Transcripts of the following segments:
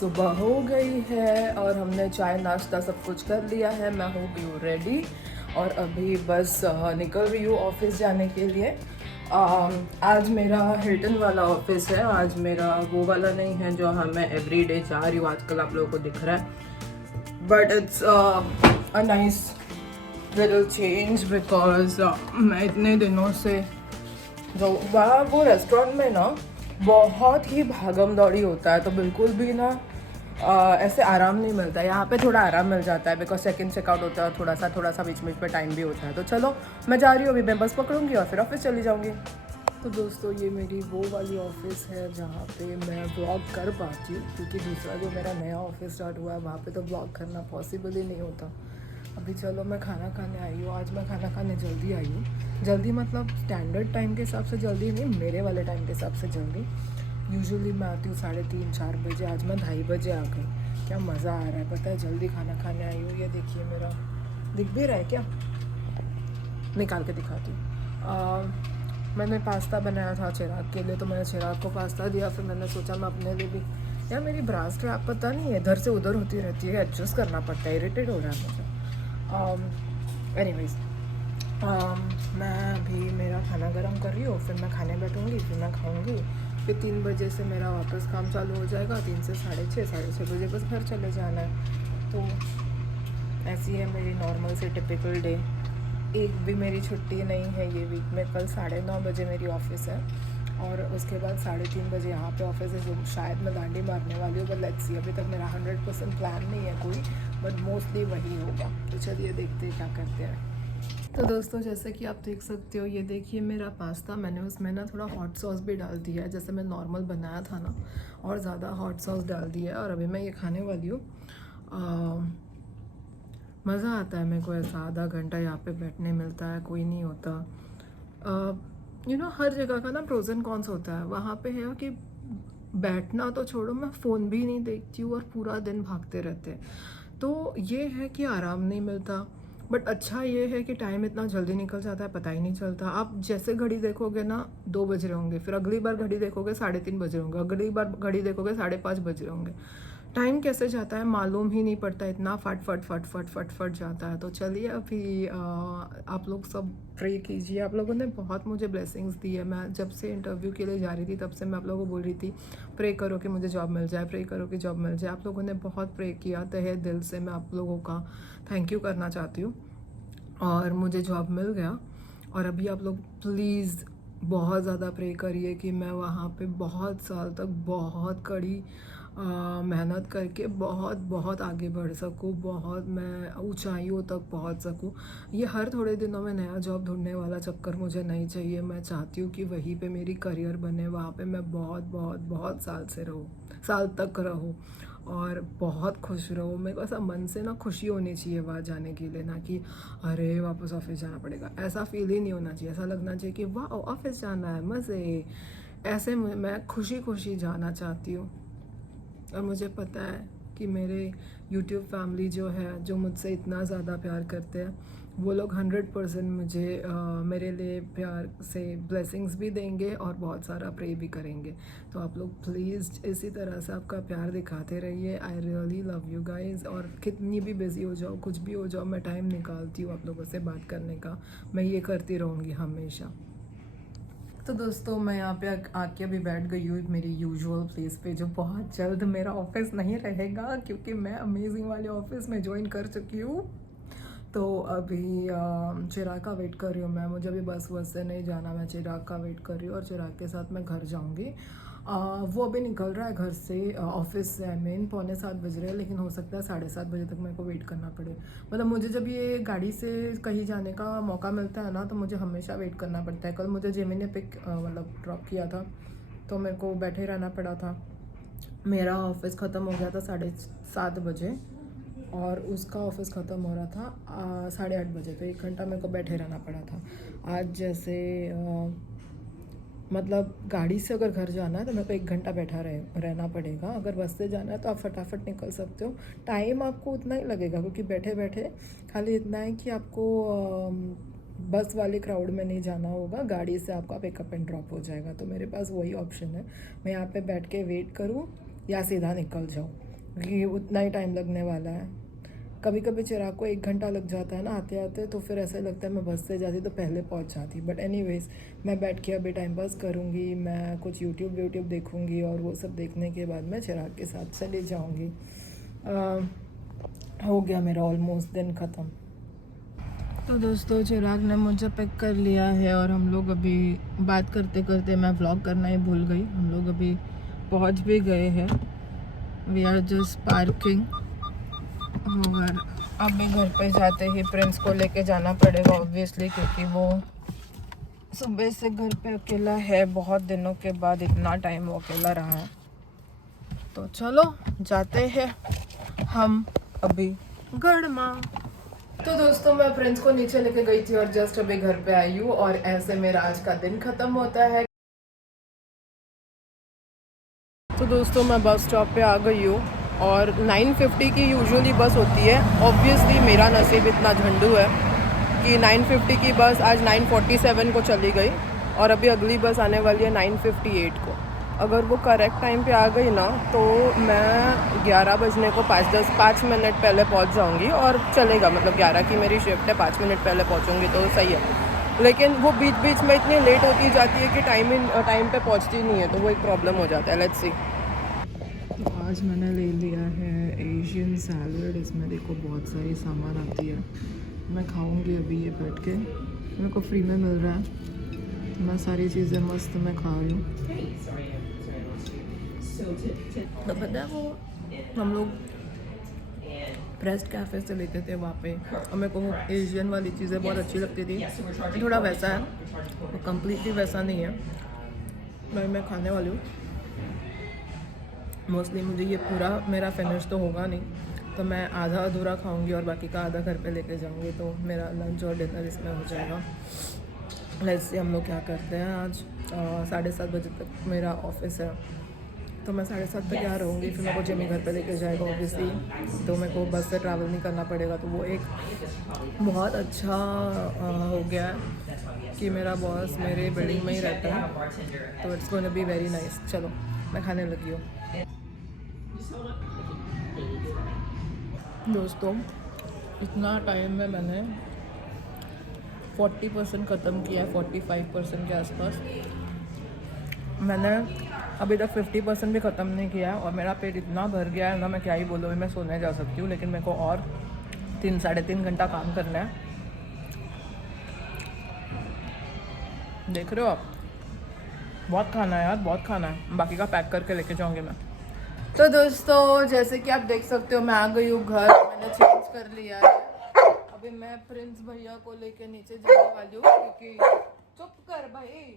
सुबह हो गई है और हमने चाय नाश्ता सब कुछ कर लिया है। मैं हो गई हूँ रेडी और अभी बस निकल रही हूँ ऑफिस जाने के लिए। आज मेरा हिल्टन वाला ऑफिस है, आज मेरा वो वाला नहीं है जो मैं एवरी डे जा रही हूँ आजकल आप लोगों को दिख रहा है। But it's a nice little change because मैं इतने दिनों से जो वहाँ वो रेस्टोरेंट में ना बहुत ही भागम दौड़ी होता है, तो बिल्कुल भी ना ऐसे आराम नहीं मिलता है। यहाँ पे थोड़ा आराम मिल जाता है बिकॉज चेक इन चेकआउट होता है, थोड़ा सा बीच बीच में टाइम भी होता है। तो चलो मैं जा रही हूँ, अभी मैं बस पकड़ूंगी और फिर ऑफिस चली जाऊँगी। तो दोस्तों ये मेरी वो वाली ऑफिस है जहाँ पे मैं व्लॉग कर पाती हूँ, क्योंकि दूसरा जो मेरा नया ऑफिस स्टार्ट हुआ है वहाँ पे तो व्लॉग करना पॉसिबल ही नहीं होता। अभी चलो मैं खाना खाने आई हूँ, आज मैं खाना खाने जल्दी आई हूँ। जल्दी मतलब स्टैंडर्ड टाइम के हिसाब से जल्दी नहीं, मेरे वाले टाइम के हिसाब से जल्दी। यूजुअली मैं आती हूँ 3:30-4 बजे, आज मैं 2:30 बजे आ गई। क्या मज़ा आ रहा है पता है, जल्दी खाना खाने आई हूँ। ये देखिए मेरा दिख भी रहा है क्या, निकाल के दिखाती हूँ। मैंने पास्ता बनाया था चिराग के लिए, तो मैंने चिराग को पास्ता दिया। फिर मैंने सोचा मैं अपने लिए भी, यार मेरी ब्रास स्ट्रैप पता नहीं है इधर से उधर होती रहती है, एडजस्ट करना पड़ता है, इरिटेट हो रहा है मुझे। एनीवेज मैं अभी मेरा खाना गर्म कर रही हूँ, फिर मैं खाने बैठूँगी, फिर मैं खाऊँगी, फिर 3 बजे से मेरा वापस काम चालू हो जाएगा। 3 से 6:30 बजे बस घर चले जाना है। तो ऐसी है मेरी नॉर्मल से टिपिकल डे। एक भी मेरी छुट्टी नहीं है ये वीक में। कल 9:30 बजे मेरी ऑफ़िस है और उसके बाद 3:30 बजे यहाँ पे ऑफिस है, जो शायद मैं दांडी मारने वाली हूँ। बट लेट्स सी, अभी तक मेरा 100% प्लान नहीं है कोई, बट मोस्टली वही होगा। तो चलिए देखते हैं क्या करते हैं। तो दोस्तों जैसे कि आप देख सकते हो, ये देखिए मेरा पास्ता, मैंने उसमें ना थोड़ा हॉट सॉस भी डाल दिया है। जैसे मैं नॉर्मल बनाया था ना, और ज़्यादा हॉट सॉस डाल दिया है और अभी मैं ये खाने वाली हूँ। मज़ा आता है मेरे को, ऐसा आधा घंटा यहाँ पे बैठने मिलता है, कोई नहीं होता। हर जगह का ना प्रोज एंड कॉन्स होता है। वहाँ पे है कि बैठना तो छोड़ो, मैं फ़ोन भी नहीं देखती हूँ और पूरा दिन भागते रहते हैं। तो ये है कि आराम नहीं मिलता, बट अच्छा ये है कि टाइम इतना जल्दी निकल जाता है, पता ही नहीं चलता। आप जैसे घड़ी देखोगे ना 2 बज रहे होंगे, फिर अगली बार घड़ी देखोगे 3:30 बज रहे होंगे, अगली बार घड़ी देखोगे 5:30 बज रहे होंगे। टाइम कैसे जाता है मालूम ही नहीं पड़ता, इतना फट फट फट फट फट फट जाता है। तो चलिए अभी आप लोग सब प्रे कीजिए। आप लोगों ने बहुत मुझे ब्लेसिंग्स दी है। मैं जब से इंटरव्यू के लिए जा रही थी तब से मैं आप लोगों को बोल रही थी प्रे करो कि मुझे जॉब मिल जाए, प्रे करो कि जॉब मिल जाए। आप लोगों ने बहुत प्रे किया, तहे दिल से मैं आप लोगों का थैंक यू करना चाहती हूँ। और मुझे जॉब मिल गया। और अभी आप लोग प्लीज़ बहुत ज़्यादा प्रे करिए कि मैं वहाँ पे बहुत साल तक बहुत कड़ी मेहनत करके बहुत बहुत आगे बढ़ सकूँ, बहुत मैं ऊंचाइयों तक पहुँच सकूँ। ये हर थोड़े दिनों में नया जॉब ढूंढने वाला चक्कर मुझे नहीं चाहिए। मैं चाहती हूँ कि वहीं पे मेरी करियर बने, वहाँ पे मैं बहुत बहुत बहुत साल तक रहूँ और बहुत खुश रहूँ। मेरे को ऐसा मन से ना खुशी होनी चाहिए वहाँ जाने के लिए, ना कि अरे वापस ऑफिस जाना पड़ेगा, ऐसा फील ही नहीं होना चाहिए। ऐसा लगना चाहिए कि वाह ऑफिस जाना है, मज़े। ऐसे मैं खुशी खुशी जाना चाहती हूँ। और मुझे पता है कि मेरे यूट्यूब फैमिली जो है, जो मुझसे इतना ज़्यादा प्यार करते हैं, वो लोग 100% मुझे मेरे लिए प्यार से ब्लेसिंग्स भी देंगे और बहुत सारा प्रे भी करेंगे। तो आप लोग प्लीज़ इसी तरह से आपका प्यार दिखाते रहिए। I really love you guys. और कितनी भी बिज़ी हो जाओ, कुछ भी हो जाओ, मैं टाइम निकालती हूँ आप लोगों से बात करने का। मैं ये करती रहूँगी हमेशा। तो दोस्तों मैं यहाँ पे आके अभी बैठ गई हूँ मेरी यूजुअल प्लेस पे, जो बहुत जल्द मेरा ऑफिस नहीं रहेगा, क्योंकि मैं अमेजिंग वाले ऑफिस में ज्वाइन कर चुकी हूँ। तो अभी चिराग का वेट कर रही हूँ मैं। मुझे अभी बस से नहीं जाना, मैं चिराग का वेट कर रही हूँ और चिराग के साथ मैं घर जाऊँगी। वो अभी निकल रहा है घर से, ऑफिस से। आई मीन 6:45 बज रहे हैं, लेकिन हो सकता है 7:30 बजे तक मेरे को वेट करना पड़े। मतलब मुझे जब ये गाड़ी से कहीं जाने का मौका मिलता है ना, तो मुझे हमेशा वेट करना पड़ता है। कल मुझे जेमी ने मतलब ड्रॉप किया था, तो मेरे को बैठे रहना पड़ा था। मेरा ऑफिस ख़त्म हो गया था 7:30 बजे और उसका ऑफिस ख़त्म हो रहा था 8:30 बजे, तो 1 घंटा मेरे को बैठे रहना पड़ा था। आज जैसे मतलब गाड़ी से अगर घर जाना है तो मेरे को 1 घंटा बैठा रहना पड़ेगा। अगर बस से जाना है तो आप फटाफट निकल सकते हो, टाइम आपको उतना ही लगेगा, क्योंकि बैठे बैठे खाली इतना है कि आपको बस वाले क्राउड में नहीं जाना होगा, गाड़ी से आपका पिकअप एंड ड्रॉप हो जाएगा। तो मेरे पास वही ऑप्शन है, मैं यहाँ पे बैठ के वेट करूँ या सीधा निकल जाऊँ। कि उतना ही टाइम लगने वाला है। कभी कभी चिराग को 1 घंटा लग जाता है ना आते आते, तो फिर ऐसा लगता है मैं बस से जाती तो पहले पहुंच जाती। बट एनीवेज मैं बैठ के अभी टाइम पास करूँगी, मैं कुछ यूट्यूब देखूँगी और वो सब देखने के बाद मैं चिराग के साथ चली जाऊँगी। हो गया मेरा ऑलमोस्ट दिन ख़त्म। तो दोस्तों चिराग ने मुझे पिक कर लिया है और हम लोग अभी बात करते करते, मैं व्लॉग करना ही भूल गई, हम लोग अभी पहुंच भी गए हैं। वी आर जस्ट पार्किंग और अभी घर पे जाते ही प्रिंस को लेके जाना पड़ेगा ऑब्वियसली, क्योंकि वो सुबह से घर पे अकेला है। बहुत दिनों के बाद इतना टाइम वो अकेला रहा है। तो चलो जाते हैं हम अभी गढ़मा। तो दोस्तों मैं प्रिंस को नीचे लेके गई थी और जस्ट अभी घर पे आई हूँ और ऐसे मेरा आज का दिन खत्म होता है। तो दोस्तों मैं बस स्टॉप पे आ गई हूँ और 9:50 की यूजुअली बस होती है। ऑब्वियसली मेरा नसीब इतना झंडू है कि 9:50 की बस आज 9:47 को चली गई और अभी अगली बस आने वाली है 9:58 को। अगर वो करेक्ट टाइम पे आ गई ना तो मैं 11 बजने को 5 मिनट पहले पहुंच जाऊंगी और चलेगा। मतलब 11 की मेरी शिफ्ट है, 5 मिनट पहले पहुंचूंगी तो सही है। लेकिन वो बीच बीच में इतनी लेट होती जाती है कि टाइम पे पहुंचती नहीं है, तो वो एक प्रॉब्लम हो जाता है। Let's see. तो आज मैंने ले लिया है एशियन सैलड। इसमें देखो बहुत सारी सामान आती है। मैं खाऊंगी अभी ये बैठ के, मेरे को फ्री में मिल रहा है। मैं सारी चीज़ें मस्त मैं खा रही हूँ। तो पता है वो हम लोग प्रेस्ट कैफ़े से लेते थे वहाँ पे, और मेरे को वो एशियन वाली चीज़ें बहुत अच्छी लगती थी। थोड़ा वैसा है, वो कम्प्लीटली वैसा नहीं है। मैं खाने वाली हूँ मोस्टली। मुझे ये पूरा मेरा फिनिश तो होगा नहीं, तो मैं आधा अधूरा खाऊंगी और बाकी का आधा घर पे लेके जाऊंगी, तो मेरा लंच और डिनर इसमें हो जाएगा। लेट्स से हम लोग क्या करते हैं। आज 7:30 बजे तक मेरा ऑफिस है, तो मैं 7:30 तक यहाँ रहूँगी। फिर मेरे को जिमी घर पे लेके जाएगा ऑब्वियसली, तो मेरे को बस से ट्रैवल नहीं करना पड़ेगा। तो वो एक बहुत अच्छा हो गया है कि मेरा बॉस मेरे बिल्डिंग में ही रहता है, तो it's gonna be very nice. चलो मैं खाने लगी हूँ। दोस्तों इतना टाइम में मैंने 40% ख़त्म किया है, 45% के आसपास। मैंने अभी तक 50% भी ख़त्म नहीं किया और मेरा पेट इतना भर गया है ना, मैं क्या ही बोलूँ। मैं सोने जा सकती हूँ, लेकिन मेरे को और 3-3.5 घंटा काम करना है। देख रहे हो आप, बहुत खाना है यार, बहुत खाना है। बाकी का पैक करके लेके जाऊँगी मैं। तो दोस्तों जैसे कि आप देख सकते हो मैं आ गई हूँ घर। मैंने चेंज कर लिया है। अभी मैं प्रिंस भैया को लेके नीचे जाने वाली हूँ, क्योंकि चुप कर भाई,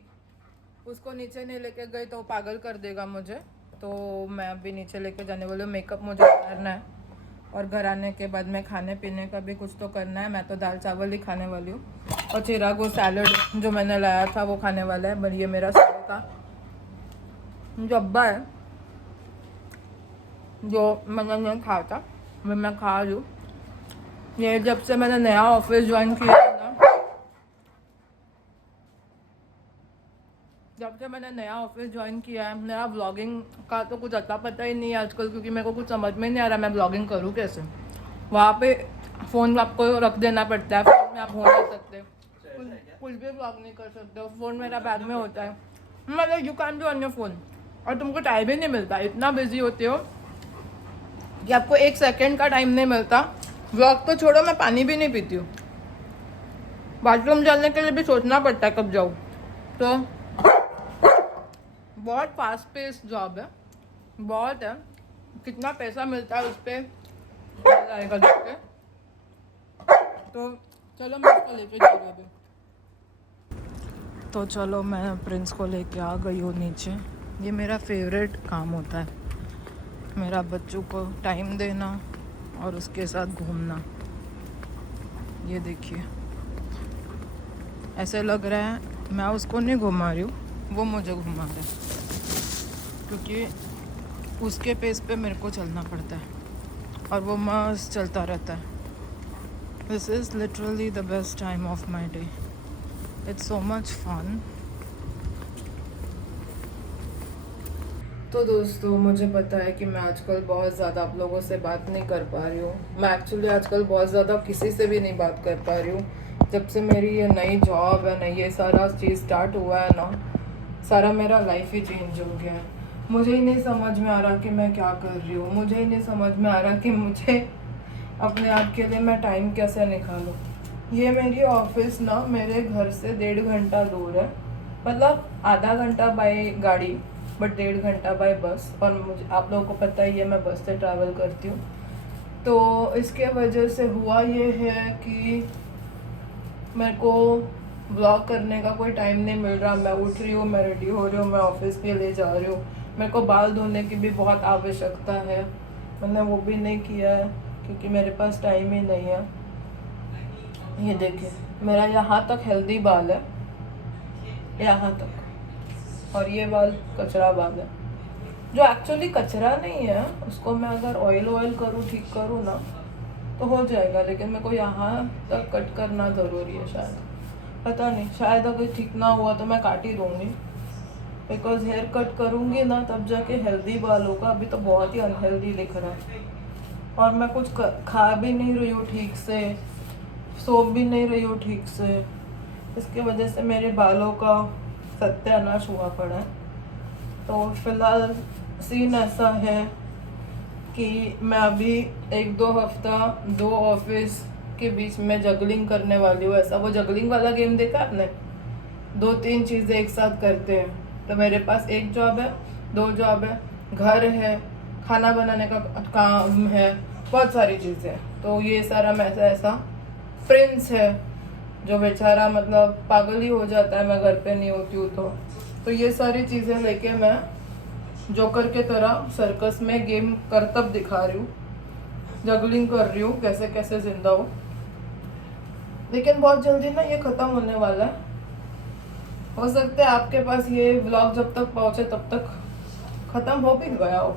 उसको नीचे नहीं लेके गई तो पागल कर देगा मुझे। तो मैं अभी नीचे लेके जाने वाली हूँ। मेकअप मुझे करना है और घर आने के बाद में खाने पीने का भी कुछ तो करना है। मैं तो दाल चावल ही खाने वाली हूँ और चिराग वो सैलड जो मैंने लाया था वो खाने वाला है। पर ये मेरा सुबह का जो अब्बा है जो मैंने नहीं खाया था, मैं खा रही हूँ। ये जब से मैंने नया ऑफिस ज्वाइन किया है ना, जब से मैंने नया ऑफिस ज्वाइन किया है, मेरा व्लॉगिंग का तो कुछ अता पता ही नहीं है आजकल, क्योंकि मेरे को कुछ समझ में नहीं आ रहा मैं व्लॉगिंग करूँ कैसे। वहाँ पे फ़ोन आपको रख देना पड़ता है, फ़ोन में आप हो नहीं सकते, कुछ भी व्लॉग नहीं कर सकते हो। फ़ोन मेरा बैग में होता है, मतलब you can be on your phone, और तुमको टाइम ही नहीं मिलता। इतना बिजी होते हो कि आपको 1 सेकंड का टाइम नहीं मिलता। व्लॉग तो छोड़ो, मैं पानी भी नहीं पीती हूँ। बाथरूम जाने के लिए भी सोचना पड़ता है कब जाऊँ। तो बहुत फास्ट पेस जॉब है, बहुत है। कितना पैसा मिलता है उस पर आएगा देख के। तो चलो मैं उसको लेके जा रही हूँ अभी। तो चलो मैं प्रिंस को लेके आ गई हूँ नीचे। ये मेरा फेवरेट काम होता है, मेरा बच्चों को टाइम देना और उसके साथ घूमना। ये देखिए ऐसे लग रहा है मैं उसको नहीं घुमा रही हूँ, वो मुझे घुमा रहा है, क्योंकि उसके पेस पे मेरे को चलना पड़ता है और वो मस्त चलता रहता है। This is literally the best time of my day. It's so much fun. तो दोस्तों, मुझे पता है कि मैं आजकल बहुत ज़्यादा आप लोगों से बात नहीं कर पा रही हूँ। मैं एक्चुअली आजकल बहुत ज़्यादा किसी से भी नहीं बात कर पा रही हूँ। जब से मेरी ये नई जॉब है ना, ये सारा चीज़ स्टार्ट हुआ है ना, सारा मेरा लाइफ ही चेंज हो गया है। मुझे ही नहीं समझ में आ रहा कि मैं क्या कर रही हूँ। मुझे ही नहीं समझ में आ रहा कि मुझे अपने आप के लिए मैं टाइम कैसे निकालूँ। ये मेरी ऑफिस ना मेरे घर से 1.5 घंटा दूर है, मतलब आधा घंटा बाय गाड़ी बट 1.5 घंटा बाय बस। और मुझे आप लोगों को पता ही है मैं बस से ट्रैवल करती हूँ। तो इसके वजह से हुआ ये है कि मेरे को ब्लॉग करने का कोई टाइम नहीं मिल रहा। मैं उठ रही हूँ, मैं रेडी हो रही हूँ, मैं ऑफिस के लिए जा रही हूँ। मेरे को बाल धोने की भी बहुत आवश्यकता है, मैंने वो भी नहीं किया है क्योंकि मेरे पास टाइम ही नहीं है। ये देखिए, मेरा यहाँ तक हेल्दी बाल है, यहाँ तक, और ये बाल कचरा बाल है, जो एक्चुअली कचरा नहीं है। उसको मैं अगर ऑयल करूँ, ठीक करूँ ना, तो हो जाएगा। लेकिन मेरे को यहाँ तक कट करना ज़रूरी है शायद, पता नहीं, शायद अगर ठीक ना हुआ तो मैं काट ही दूँगी। बिकॉज हेयर कट करूँगी ना तब जाके हेल्दी बाल होगा। अभी तो बहुत ही अनहेल्दी दिख रहा है, और मैं कुछ खा भी नहीं रही हूँ ठीक से, सो भी नहीं रही हूँ ठीक से। इसके वजह से मेरे बालों का सत्यानाश हुआ पड़ा है। तो फिलहाल सीन ऐसा है कि मैं अभी 1-2 हफ्ता 2 ऑफिस के बीच में जगलिंग करने वाली हूँ। ऐसा वो जगलिंग वाला गेम देखा आपने, 2-3 चीज़ें एक साथ करते हैं। तो मेरे पास 1 जॉब है, 2 जॉब है, घर है, खाना बनाने का काम है, बहुत सारी चीज़ें। तो ये सारा मैं ऐसा प्रिंस है जो बेचारा मतलब पागल ही हो जाता है मैं घर पे नहीं होती हूँ तो ये सारी चीज़ें लेके मैं जोकर के तरह सर्कस में गेम करतब दिखा रही हूँ, जगलिंग कर रही हूँ, कैसे कैसे जिंदा हो। लेकिन बहुत जल्दी ना ये ख़त्म होने वाला है। हो सकता है आपके पास ये व्लॉग जब तक पहुँचे तब तक ख़त्म हो भी गया हो,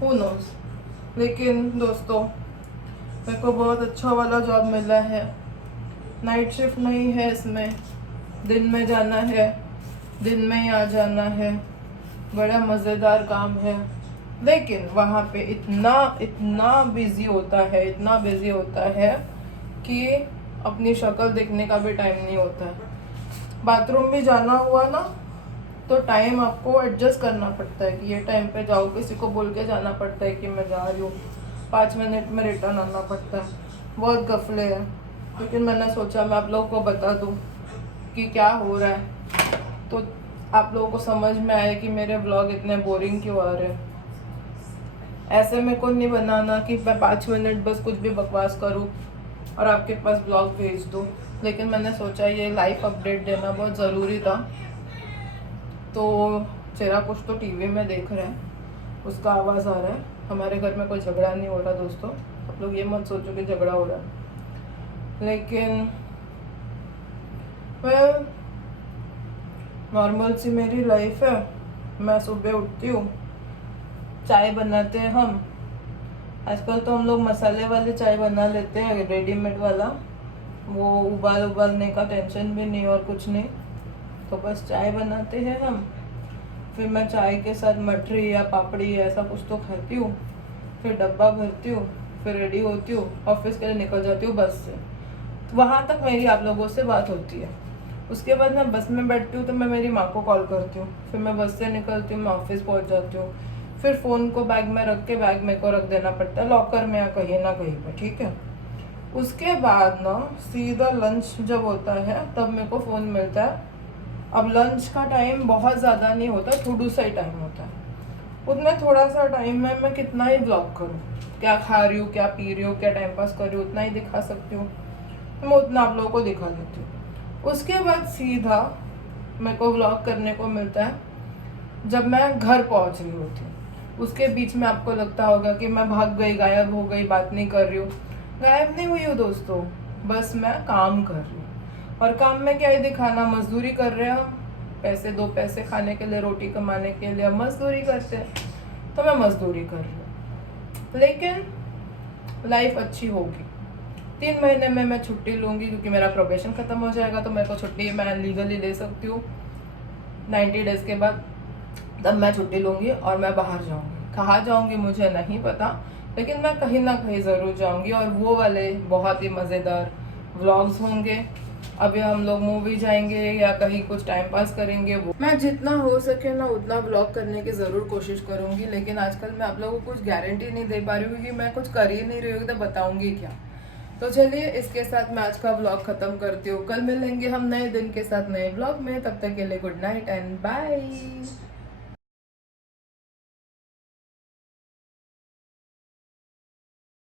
हू नोज। लेकिन दोस्तों, मेरे को बहुत अच्छा वाला जॉब मिला है। नाइट शिफ्ट नहीं है इसमें, दिन में जाना है, दिन में ही आ जाना है। बड़ा मज़ेदार काम है। लेकिन वहाँ पे इतना बिजी होता है, इतना बिजी होता है कि अपनी शक्ल देखने का भी टाइम नहीं होता है। बाथरूम भी जाना हुआ ना तो टाइम आपको एडजस्ट करना पड़ता है कि ये टाइम पे जाओ, किसी को बोल के जाना पड़ता है कि मैं जा रही हूँ, 5 मिनट में रिटर्न आना पड़ता है। बहुत गफले है। लेकिन मैंने सोचा मैं आप लोगों को बता दूँ कि क्या हो रहा है, तो आप लोगों को समझ में आए कि मेरे ब्लॉग इतने बोरिंग क्यों आ रहे हैं। ऐसे मेरे को नहीं बनाना कि मैं 5 मिनट बस कुछ भी बकवास करूँ और आपके पास ब्लॉग भेज दूँ। लेकिन मैंने सोचा ये लाइफ अपडेट देना बहुत ज़रूरी था। तो चेहरा कुछ तो टीवी में देख रहे हैं, उसका आवाज़ आ रहा है। हमारे घर में कोई झगड़ा नहीं हो रहा दोस्तों, आप लोग ये मत सोचो कि झगड़ा हो रहा है। लेकिन मैं नॉर्मल सी मेरी लाइफ है। मैं सुबह उठती हूँ, चाय बनाते हैं हम। आजकल तो हम लोग मसाले वाले चाय बना लेते हैं, रेडीमेड वाला, वो उबालने का टेंशन भी नहीं और कुछ नहीं। तो बस चाय बनाते हैं हम, फिर मैं चाय के साथ मठरी या पापड़ी ऐसा कुछ तो खाती हूँ, फिर डब्बा भरती हूँ, फिर रेडी होती हूँ, ऑफिस के लिए निकल जाती हूँ बस से। वहाँ तक मेरी आप लोगों से बात होती है। उसके बाद मैं बस में बैठती हूँ तो मैं मेरी माँ को कॉल करती हूँ, फिर मैं बस से निकलती हूँ, मैं ऑफिस पहुँच जाती हूँ। फिर फ़ोन को बैग में रख के, बैग मेरे को रख देना पड़ता है लॉकर में या कहीं ना कहीं पे, ठीक है। उसके बाद ना सीधा लंच जब होता है तब मेरे को फ़ोन मिलता है। अब लंच का टाइम बहुत ज़्यादा नहीं होता, थोड़ा सा ही टाइम होता है। उतने थोड़ा सा टाइम में मैं कितना ही ब्लॉग करूँ, क्या खा रही हूँ, क्या पी रही हूँ, क्या टाइम पास कर रही हूँ, उतना ही दिखा सकती हूँ। मैं उतना आप लोगों को दिखा देती हूँ। उसके बाद सीधा मेरे को व्लॉग करने को मिलता है जब मैं घर पहुँच रही होती हूँ। उसके बीच में आपको लगता होगा कि मैं भाग गई, गायब हो गई, बात नहीं कर रही हूँ। गायब नहीं हुई हूँ दोस्तों, बस मैं काम कर रही हूँ। और काम में क्या ही दिखाना, मजदूरी कर रहे हैं हम, पैसे 2 पैसे खाने के लिए, रोटी कमाने के लिए हम मजदूरी करते हैं। तो मैं मजदूरी कर रही हूँ, लेकिन लाइफ अच्छी होगी। 3 महीने में मैं छुट्टी लूँगी क्योंकि मेरा प्रोबेशन ख़त्म हो जाएगा, तो मेरे को छुट्टी मैं लीगली ले सकती हूँ 90 डेज़ के बाद। तब मैं छुट्टी लूँगी और मैं बाहर जाऊँगी। कहाँ जाऊँगी मुझे नहीं पता, लेकिन मैं कहीं ना कहीं ज़रूर जाऊँगी और वो वाले बहुत ही मज़ेदार व्लॉग्स होंगे। अभी हम लोग मूवी जाएंगे या कहीं कुछ टाइम पास करेंगे, वो मैं जितना हो सके ना उतना व्लॉग करने की ज़रूर कोशिश करूँगी। लेकिन आजकल मैं आप लोगों को कुछ गारंटी नहीं दे पा रही हूँ कि मैं कुछ कर ही नहीं रही हूँ तो बताऊँगी क्या। तो चलिए इसके साथ मैं आज का व्लॉग ख़त्म करती हूँ। कल मिलेंगे हम नए दिन के साथ नए व्लॉग में। तब तक के लिए गुड नाइट एंड बाय।